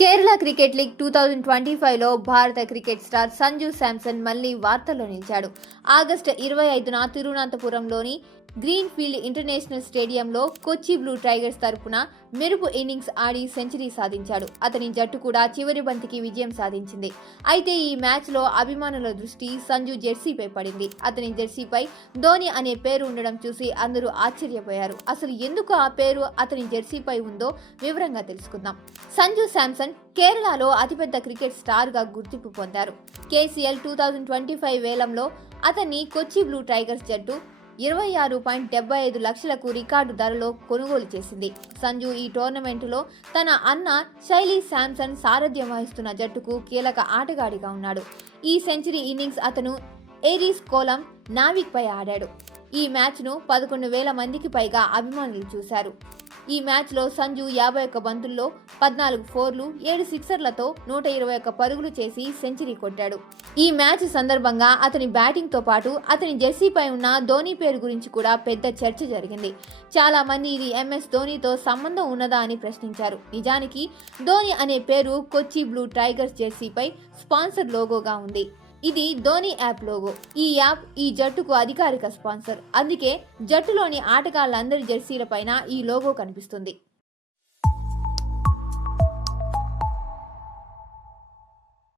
Kerala cricket league 2025లో భారత cricket star Sanju Samson మళ్లీ వార్తల్లో నిలిచాడు. ఆగస్టు 25న తిరువనంతపురంలోని గ్రీన్ ఫీల్డ్ ఇంటర్నేషనల్ స్టేడియంలో కొచ్చి బ్లూ టైగర్స్ తరపున మెరుపు ఇన్నింగ్స్ ఆడి సెంచరీ సాధించాడు. అతని జట్టు కూడా చివరి బంతికి విజయం సాధించింది. అయితే ఈ మ్యాచ్లో అభిమానుల దృష్టి సంజు జెర్సీపై పడింది. అతని జెర్సీపై ధోని అనే పేరు ఉండడం చూసి అందరూ ఆశ్చర్యపోయారు. అసలు ఎందుకు ఆ పేరు అతని జెర్సీపై ఉందో వివరంగా తెలుసుకుందాం. సంజు శాంసన్ కేరళలో అతిపెద్ద క్రికెట్ స్టార్గా గుర్తింపు పొందారు. కేసీఎల్ 2025 వేలంలో అతన్ని కొచ్చి బ్లూ టైగర్స్ జట్టు 26.75 లక్షలకు రికార్డు ధరలో కొనుగోలు చేసింది. సంజు ఈ టోర్నమెంటులో తన అన్న శైలీ శాంసన్ సారథ్యం వహిస్తున్న జట్టుకు కీలక ఆటగాడిగా ఉన్నాడు. ఈ సెంచరీ ఇన్నింగ్స్ అతను ఏరీస్ కోలం నావిక్ పై ఆడాడు. ఈ మ్యాచ్ను 11,000 మందికి పైగా అభిమానులు చూశారు. ఈ మ్యాచ్లో సంజు 51 బంతుల్లో 14 ఫోర్లు, 7 సిక్సర్లతో 121 పరుగులు చేసి సెంచరీ కొట్టాడు. ఈ మ్యాచ్ సందర్భంగా అతని బ్యాటింగ్తో పాటు అతని జెర్సీపై ఉన్న ధోని పేరు గురించి కూడా పెద్ద చర్చ జరిగింది. చాలా మంది ఇది MS ధోనితో సంబంధం ఉన్నదా అని ప్రశ్నించారు. నిజానికి ధోని అనే పేరు కొచ్చి బ్లూ టైగర్స్ జెర్సీపై స్పాన్సర్ లోగోగా ఉంది. ఇది ధోని యాప్ లోగో. ఈ యాప్ ఈ జట్టుకు అధికారిక స్పాన్సర్. అందుకే జట్టులోని ఆటగాళ్లందరి జెర్సీల పైన ఈ లోగో కనిపిస్తుంది.